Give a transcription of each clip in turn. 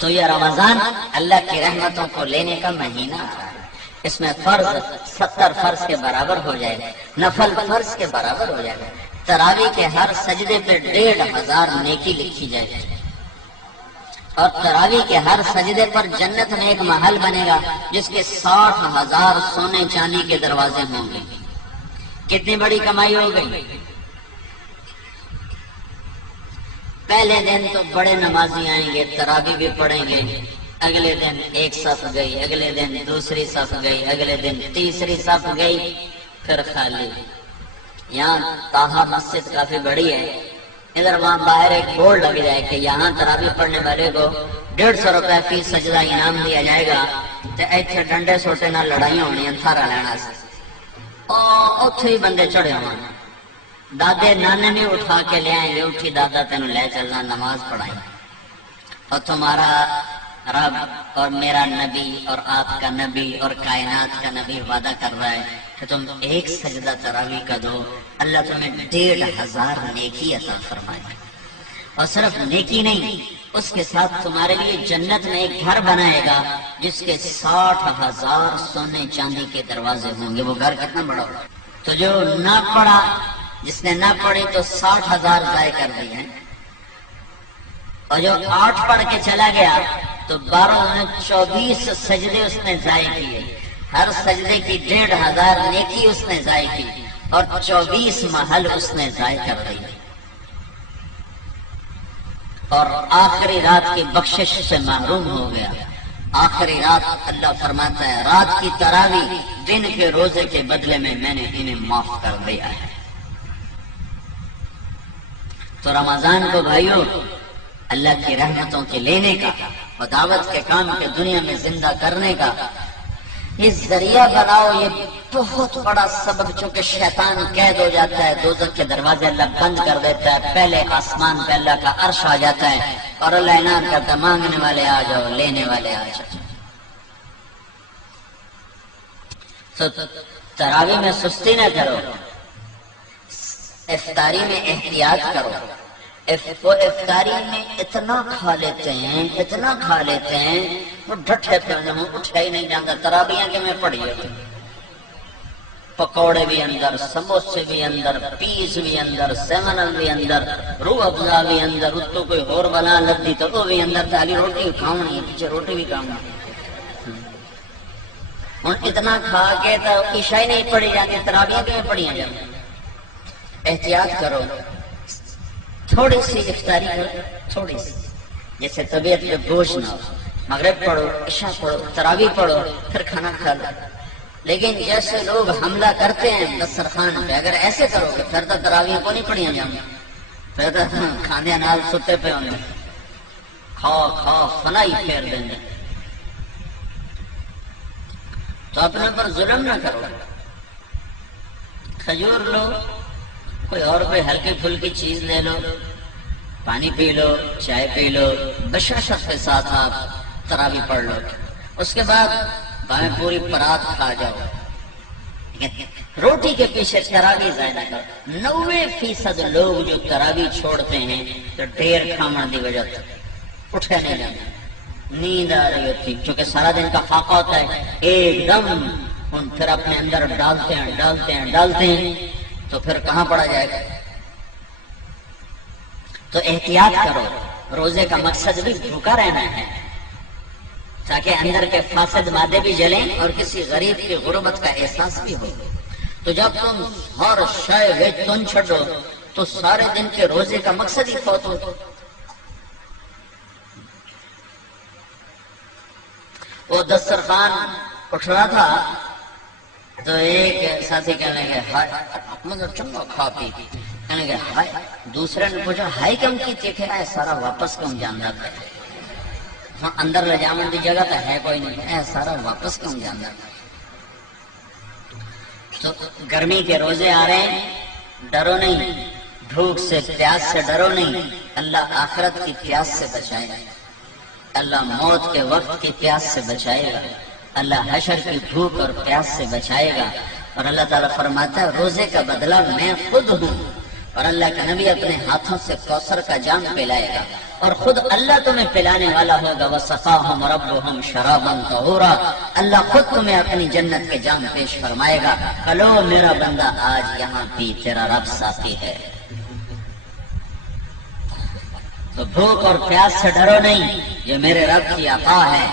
تو یہ رمضان اللہ کی رحمتوں کو لینے کا مہینہ آ رہا ہے، اس میں فرض 70 فرض کے برابر ہو جائے گا، نفل فرض کے برابر ہو جائے گا، تراویح کے ہر سجدے پہ 1500 نیکی لکھی جائے گی، اور تراویح کے ہر سجدے پر جنت میں ایک محل بنے گا جس کے 60,000 سونے چاندی کے دروازے ہوں گے۔ کتنی بڑی کمائی ہو گئی۔ پہلے دن تو بڑے نمازی آئیں گے، تراویح بھی پڑھیں گے، اگلے دن ایک صف گئی، اگلے دن دوسری صف گئی، اگلے دن تیسری صف گئی، پھر خالی۔ یہاں طاہا مسجد کافی بڑی ہے، ادھر وہاں باہر ایک بورڈ لگ جائے کہ یہاں تراویح پڑھنے والے کو 150 روپے فی سجدہ انعام دیا جائے گا، تو ایتھے ڈنڈے سوٹے نہ لڑائیاں ہونی تھارا لینا سے، اوتھے ہی بندے چڑھے ہوئے، دادے نانے بھی اٹھا کے لے آئیں گے، اٹھی دادا تینوں لے چلنا نماز پڑھائیں، اور تمہارا رب اور میرا نبی اور آپ کا نبی اور کائنات کا نبی وعدہ کر رہا ہے کہ تم ایک سجدہ تراویح کا دو، اللہ تمہیں 1500 نیکی عطا فرمائے، اور صرف نیکی نہیں، اس کے ساتھ تمہارے لیے جنت میں ایک گھر بنائے گا جس کے 60,000 سونے چاندی کے دروازے ہوں گے۔ وہ گھر کتنا بڑا ہوگا؟ تو جو نہ پڑھا، جس نے نہ پڑھی تو 60,000 ضائع کر دی ہیں، اور جو 8 پڑھ کے چلا گیا تو 24 سجدے اس نے ضائع کیے، ہر سجدے کی 1500 نیکی اس نے ضائع کی، اور 24 محل اس نے ضائع کر دی، اور آخری رات کی بخشش سے محروم ہو گیا۔ آخری رات اللہ فرماتا ہے رات کی تراویح دن کے روزے کے بدلے میں نے انہیں معاف کر دیا ہے۔ تو رمضان کو بھائیو اللہ کی رحمتوں کے لینے کا اور دعوت کے کام کے دنیا میں زندہ کرنے کا یہ ذریعہ بناؤ۔ یہ بہت بڑا سبب، چونکہ شیطان قید ہو جاتا ہے، دوزخ کے دروازے اللہ بند کر دیتا ہے، پہلے آسمان پہ اللہ کا عرش آ جاتا ہے اور اللہ اعلان کرتا ہے مانگنے والے آ جاؤ، لینے والے آ جاؤ۔ تو تراویح میں سستی نہ کرو، افطاری میں احتیاط کرو۔ وہ افطاری میں اتنا کھا لیتے ہیں، اتنا کھا لیتے ہیں، وہ ڈھٹے پہ اٹھا ہی نہیں جاتا۔ تراویح کے میں پڑھی ہوتی، پکوڑے بھی اندر، سموسے بھی اندر، پیس بھی اندر، سیمنل بھی اندر، روح افزا بھی اندر، اتو کوئی اور بنا لگتی تو وہ بھی اندر، تالی روٹی کھاؤنی ہے، پیچھے روٹی بھی کھاؤنی ہے۔ اتنا کھا کے تو عشاء نہیں پڑھی جاتی، تراویح کے میں پڑھیاں جاتی۔ احتیاط کرو، تھوڑی سی افطاری کرو، تھوڑی سی، جیسے طبیعت پہ بوجھ نہ ہو۔ مغرب پڑھو، عشاء پڑھو، تراویح پڑھو، پھر کھانا کھا لو۔ لیکن جیسے لوگ حملہ کرتے ہیں دسترخوان پہ، اگر ایسے کرو گے پھر تو تراویح کو نہیں پڑھیاں جاؤں گی، پھر تو کھانے نال ستے پہ ہوں گے، کھا کھا فنائی پھیر دیں گے۔ تو اپنے پر ظلم نہ کرو، کھجور لو، کوئی اور کوئی ہلکی پھلکی چیز لے لو، پانی پی لو، چائے پی لو، بشاشت کے ساتھ آپ تراویح پڑھ لو۔ اس کے بعد بھائی پوری پرات کھا جاؤ، روٹی کے پیچھے تراویح ضائع نہ کرو۔ 90% لوگ جو تراویح چھوڑتے ہیں تو ڈھیر کھانا دی وجہ سے اٹھے نہیں جاتے، نیند آ رہی ہوتی، کیونکہ سارا دن کا فاقہ ہوتا ہے، ایک دم پھر اپنے اندر ڈالتے ہیں تو پھر کہاں پڑا جائے گا۔ تو احتیاط کرو، روزے کا مقصد بھی بھوکا رہنا ہے تاکہ اندر کے فاسد مادے بھی جلیں اور کسی غریب کی غربت کا احساس بھی ہو۔ تو جب تم ہر شے وچ تن چھڈو تو سارے دن کے روزے کا مقصد ہی فوت ہو۔ وہ دسترخوان اٹھ رہا تھا تو ایک ساتھی کہنے لگے ہائے مطلب چنگا کھا پی، کہنے لگے ہائے، دوسرے نے پوچھا ہائے کم کی چیکھے ہے سارا واپس کم جانا تھا، ہاں اندر لے جامن دی جگہ تو ہے کوئی نہیں، اے سارا واپس کم جانا تھا۔ تو گرمی کے روزے آ رہے ہیں، ڈرو نہیں، بھوک سے پیاس سے ڈرو نہیں، اللہ آخرت کی پیاس سے بچائے گا، اللہ موت کے وقت کی پیاس سے بچائے گا، اللہ حشر کی بھوک اور پیاس سے بچائے گا۔ اور اللہ تعالیٰ فرماتا ہے روزے کا بدلہ میں خود ہوں، اور اللہ کا نبی اپنے ہاتھوں سے کوثر کا جام پلائے گا۔ اور خود اللہ تمہیں پلانے والا ہوگا، وَسَقَاهُمْ رَبُّهُمْ شَرَابًا طَهُورًا، اللہ خود تمہیں اپنی جنت کے جام پیش فرمائے گا، کلو میرا بندہ آج یہاں پی، تیرا رب ساتھی ہے۔ تو بھوک اور پیاس سے ڈرو نہیں، یہ میرے رب کی عطا ہے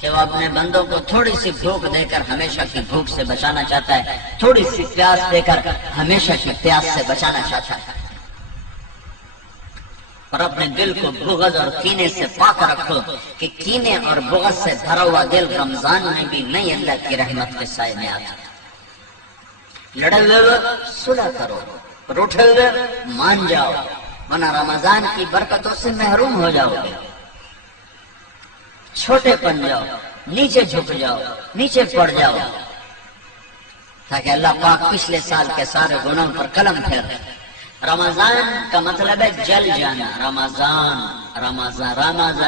کہ وہ اپنے بندوں کو تھوڑی سی بھوک دے کر ہمیشہ کی بھوک سے بچانا چاہتا ہے، تھوڑی سی پیاس دے کر ہمیشہ کی پیاس سے بچانا چاہتا ہے۔ اور اپنے دل کو بغض اور کینے سے پاک رکھو کہ کینے اور بغض سے بھرا ہوا دل رمضان میں بھی نہیں اللہ کی رحمت کے سائے میں آتا۔ لڑے ہوئے صلح کرو، روٹھے ہوئے مان جاؤ، ورنہ رمضان کی برکتوں سے محروم ہو جاؤ گے۔ چھوٹے پن جاؤ، نیچے جھک جاؤ، نیچے پڑ جاؤ، تاکہ اللہ پاک پچھلے سال کے سارے گناہوں پر قلم پھیر۔ رمضان کا مطلب ہے جل جانا، رمضان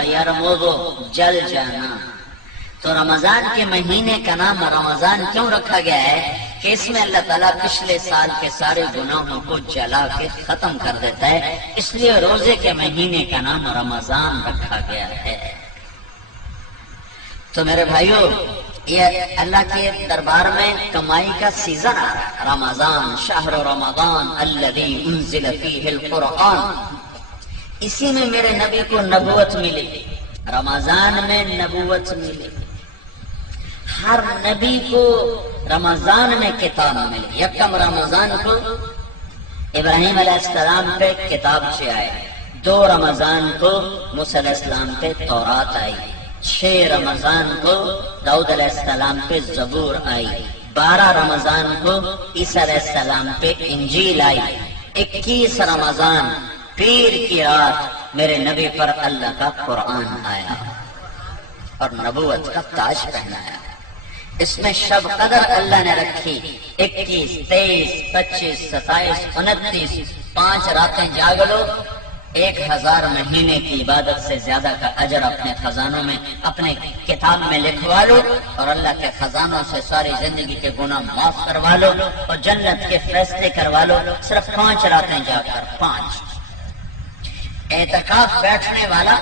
یرمضو، جل جانا۔ تو رمضان کے مہینے کا نام رمضان کیوں رکھا گیا ہے کہ اس میں اللہ تعالیٰ پچھلے سال کے سارے گناہوں کو جلا کے ختم کر دیتا ہے، اس لیے روزے کے مہینے کا نام رمضان رکھا گیا ہے۔ تو میرے بھائیو، یہ اللہ کے دربار میں کمائی کا سیزن آ رہا ہے۔ رمضان شہر رمضان الذی انزل فیہ القرآن، اسی میں میرے نبی کو نبوت ملی، رمضان میں نبوت ملی۔ ہر نبی کو رمضان میں کتاب ملی۔ یکم رمضان کو ابراہیم علیہ السلام پہ کتاب سے آئے، 2 رمضان کو موسیٰ علیہ السلام پہ تورات آئی، 6 رمضان کو داؤد علیہ السلام پہ زبور آئی، 12 رمضان کو عیسیٰ علیہ السلام پہ انجیل آئی، 21 رمضان پیر کی رات میرے نبی پر اللہ کا قرآن آیا اور نبوت کا تاج پہنایا۔ اس میں شب قدر اللہ نے رکھی، 21، 23، 25، 27، 29، 5 راتیں جاگ لو، 1000 مہینے کی عبادت سے زیادہ کا اجر اپنے خزانوں میں، اپنے کتاب میں لکھوا لو، اور اللہ کے خزانوں سے ساری زندگی کے گناہ معاف کروا لو اور جنت کے فیصلے کروا لو، صرف 5 راتیں جا کر 5۔ اعتکاف بیٹھنے والا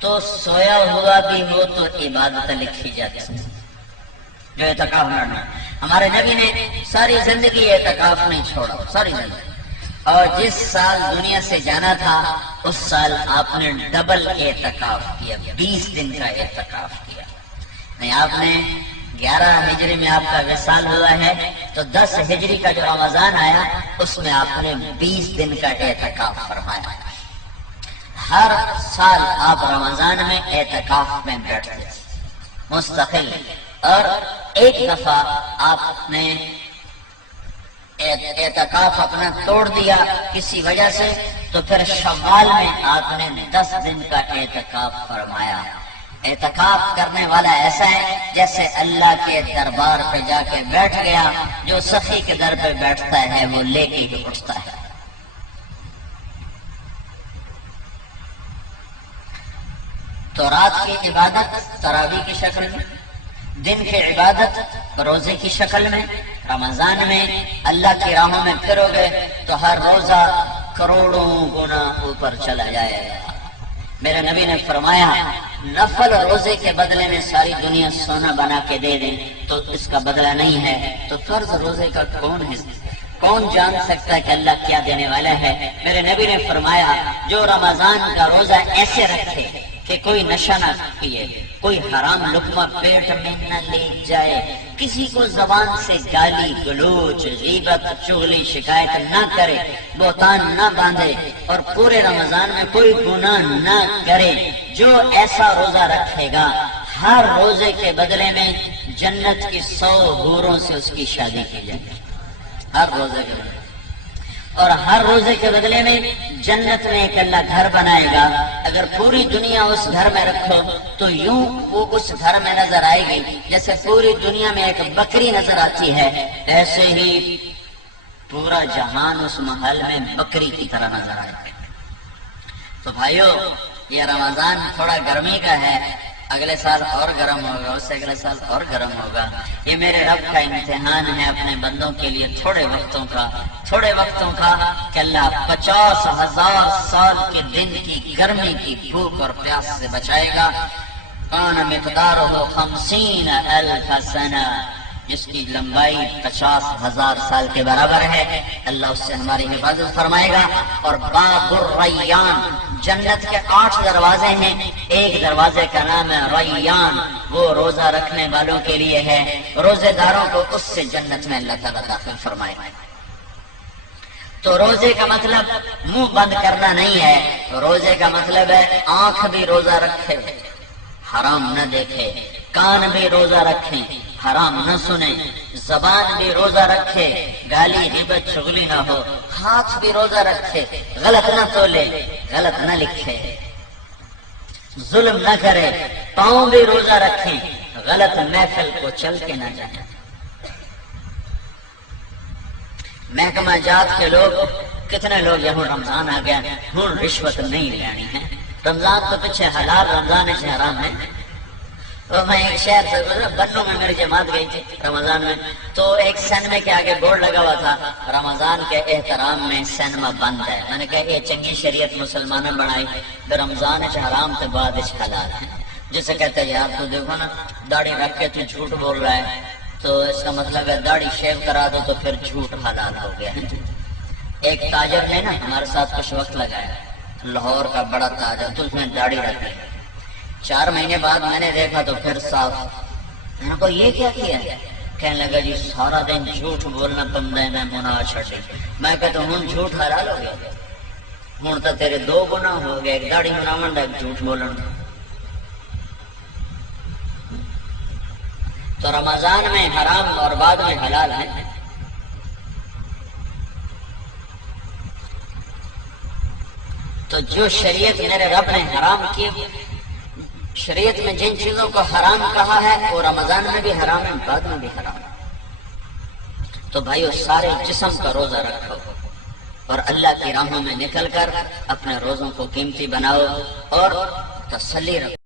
تو سویا ہوا بھی ہو تو عبادت لکھی جاتی ہے جو اعتکاف لڑنا۔ ہمارے نبی نے ساری زندگی اعتکاف نہیں چھوڑا، ساری زندگی، اور جس سال دنیا سے جانا تھا اس سال آپ نے ڈبل اعتکاف کیا، 20 دن کا اعتکاف کیا۔ نہیں، آپ نے 11 ہجری میں آپ کا وصال ہوا ہے تو 10 ہجری کا جو رمضان آیا اس میں آپ نے 20 دن کا اعتکاف فرمایا۔ ہر سال آپ رمضان میں اعتکاف میں بیٹھتے تھے مستقل، اور ایک دفعہ آپ نے اعتکاف اپنا توڑ دیا کسی وجہ سے، تو پھر شوال میں آپ نے 10 دن کا اعتکاف فرمایا۔ اعتکاف کرنے والا ایسا ہے جیسے اللہ کے دربار پہ جا کے بیٹھ گیا، جو سخی کے در پہ بیٹھتا ہے وہ لے کے ہی اٹھتا ہے۔ تو رات کی عبادت تراویح کی شکل میں، دن کی عبادت روزے کی شکل میں۔ رمضان میں اللہ کی راہوں میں پھرو گے تو ہر روزہ کروڑوں گنا اوپر چلا جائے گا۔ میرے نبی نے فرمایا نفل روزے کے بدلے میں ساری دنیا سونا بنا کے دے دیں تو اس کا بدلہ نہیں ہے، تو فرض روزے کا کون جان سکتا ہے کہ اللہ کیا دینے والا ہے؟ میرے نبی نے فرمایا جو رمضان کا روزہ ایسے رکھے کہ کوئی نشہ نہ پیے، کوئی حرام لقمہ پیٹ میں نہ لے جائے، کسی کو زبان سے گالی گلوچ غیبت چغلی شکایت نہ کرے، بہتان نہ باندھے، اور پورے رمضان میں کوئی گناہ نہ کرے، جو ایسا روزہ رکھے گا ہر روزے کے بدلے میں جنت کی 100 حوروں سے اس کی شادی کی جائے گی، ہر روزے کے بدلے، اور ہر روزے کے بدلے میں جنت میں ایک اللہ گھر بنائے گا۔ اگر پوری دنیا اس گھر میں رکھو تو یوں وہ اس گھر میں نظر آئے گی جیسے پوری دنیا میں ایک بکری نظر آتی ہے، ایسے ہی پورا جہان اس محل میں بکری کی طرح نظر آئے گا۔ تو بھائیو، یہ رمضان تھوڑا گرمی کا ہے، اگلے سال اور گرم ہوگا، اس سے اگلے سال اور گرم ہوگا۔ یہ میرے رب کا امتحان ہے اپنے بندوں کے لیے، تھوڑے وقتوں کا کہ اللہ 50,000 سال کے دن کی گرمی کی بھوک اور پیاس سے بچائے گا۔ کان مقدارہ 50,000 سنہ، جس کی لمبائی 50,000 سال کے برابر ہے، اللہ اس سے ہماری حفاظت فرمائے گا۔ اور باب الریان، جنت کے 8 دروازے ہیں، ایک دروازے کا نام ہے ریان، وہ روزہ رکھنے والوں کے لیے ہے، روزے داروں کو اس سے جنت میں اللہ تعالیٰ داخل فرمائے گا۔ تو روزے کا مطلب منہ بند کرنا نہیں ہے، روزے کا مطلب ہے آنکھ بھی روزہ رکھے، حرام نہ دیکھے، کان بھی روزہ رکھیں، حرام نہ سنیں، زبان بھی روزہ رکھے، گالی غیبت چغلی نہ ہو، ہاتھ بھی روزہ رکھے، غلط نہ تولے، غلط نہ لکھے، ظلم نہ کرے، پاؤں بھی روزہ رکھیں، غلط محفل کو چل کے نہ جائیں۔ محکمہ جات کے لوگ کتنے لوگ یہاں رمضان آ گیا ہوں رشوت نہیں لینی ہے، رمضان تو پیچھے حلال، رمضان سے حرام ہے۔ تو میں ایک شہر سے گزرا، بنوں میں میری جماعت گئی تھی رمضان میں، تو ایک سینما کے آگے بورڈ لگا ہوا تھا رمضان کے احترام میں سینما بند ہے۔ میں نے کہا یہ چنگی شریعت مسلمانوں بنائی، تو رمضان سے حرام تو بعد حلال ہے۔ جسے کہتے ہیں یار تو دیکھو نا داڑھی رکھ کے تو جھوٹ بول رہا ہے، تو اس کا مطلب ہے داڑھی شیو کرا دو تو پھر جھوٹ حلال ہو گیا۔ ایک تاجر نے نا ہمارے ساتھ کچھ وقت لگایا، لاہور کا بڑا تاجر، تو اس نے داڑھی رکھی، 4 مہینے بعد میں نے دیکھا تو پھر صاف۔ میں نے کہا یہ کیا کیا ہے؟ کہنے لگا جی سارا دن جھوٹ بولنا بندے میں گناہ چھڑی۔ میں کہتا ہوں جھوٹ حلال ہو گیا، ہوں تو تیرے 2 گناہ ہو گئے، ایک داڑھی بناون دا، ایک جھوٹ بولن دا۔ تو رمضان میں حرام اور بعد میں حلال ہے۔ تو جو شریعت میرے رب نے حرام کی، شریعت میں جن چیزوں کو حرام کہا ہے وہ رمضان میں بھی حرام ہے، بعد میں بھی حرام ہے۔ تو بھائیو سارے جسم کا روزہ رکھو اور اللہ کی راہوں میں نکل کر اپنے روزوں کو قیمتی بناؤ اور تسلی رکھو۔